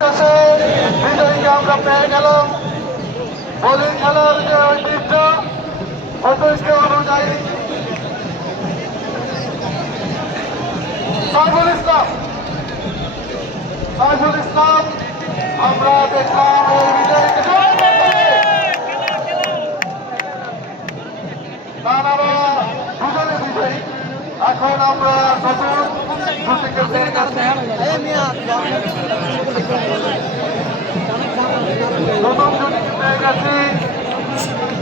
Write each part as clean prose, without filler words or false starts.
বিজয়ীকে আমরা পেয়ে গেলাম। হোলি খেলার যে ঐতিহ্য ঐতিহ্য অনুযায়ী সাইফুল ইসলাম আমরা দেখলাম এই বিজয়ীকে দুজনে বিজয়ী। এখন আমরা নতুন জুটিকে পেয়ে গেছি। নতুন জুটিকে পেয়ে গেছি।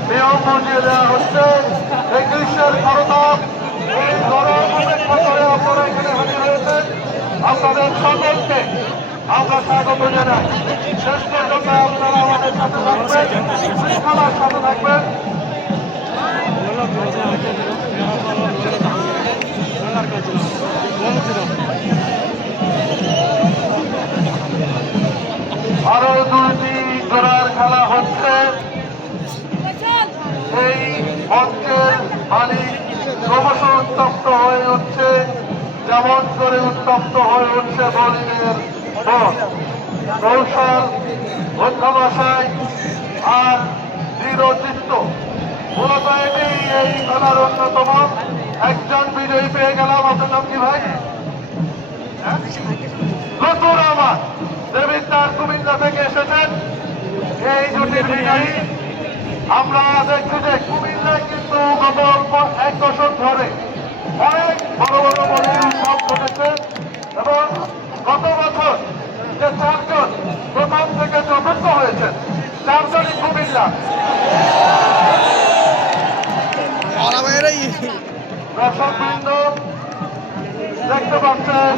নিয়ম বুঝিয়ে দেওয়া হচ্ছে। এই গ্রীষ্মের খরতাপ এই গরম অপেক্ষা করে আপনারা এখানে হাজির হয়েছেন। আপনাদের সকলকে আমরা স্বাগত জানাই। শেষ পর্যন্ত আপনারা আমাদের সাথে থাকবেন, শৃঙ্খলার সাথে থাকবেন। আরো দুটি জোড়ার খেলা হচ্ছে। এই মঞ্চের মালিক ক্রমশ উত্তপ্ত হয়ে উঠছে, যেমন করে উত্তপ্ত হয়ে উঠছে বলিনের মন। কৌশল, অধ্যবসায় আর দৃঢ়চিত্ত, মূলত এটি এই খেলার অন্যতম। একজন বিজয়ী পেয়ে গেলাম। আপনার নাম কি ভাই? লতুর রহমান দেবিদ্বার কুমিল্লা থেকে এসেছেন এই জুটির বিজয়ী। আমরা দেখছি যে কুমিল্লায় কিন্তু গত 1 দশক ধরে অনেক বড় বড় বলির উৎসব ঘটেছে এবং গত বছর যে 4 জন প্রথম থেকে চতুর্থ হয়েছেন 4 জনই কুমিল্লা। দর্শকবৃন্দ দেখতে পাচ্ছেন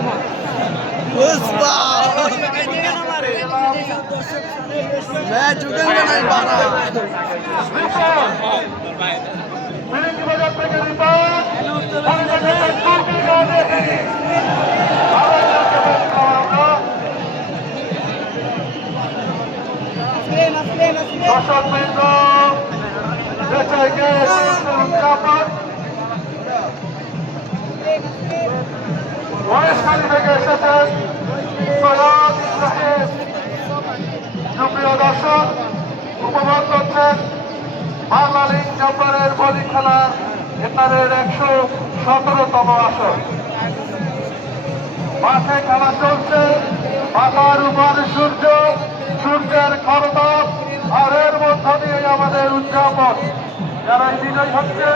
বাজার থেকে দর্শকবৃন্দ উদযাপন মহেশখালী থেকে এসেছেন সৈয়দ সাহেব। সুপ্রিয় দর্শক, উপভোগ করছেন বাংলা লিগ চেম্বারের বলি খেলার এবারের 117তম আসর। মাঠে খেলা চলছে, মাথার উপর সূর্য, সূর্যের খরতাপ, আর এর মধ্য দিয়ে আমাদের উদযাপন। যারাই বিজয় হচ্ছে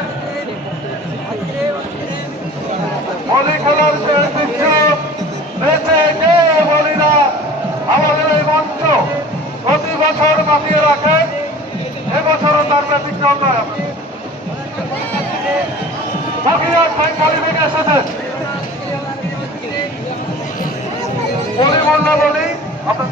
বলি খেলার যে ঐতিহ্য বেঁচে কে বলিরা আমাদের এই মঞ্চ প্রতি বছর মাতিয়ে রাখে। এবছরও তার ব্যতিক্রম নয়। বগিয়া সাইকালি থেকে এসেছে বলি বললে বলি আপনার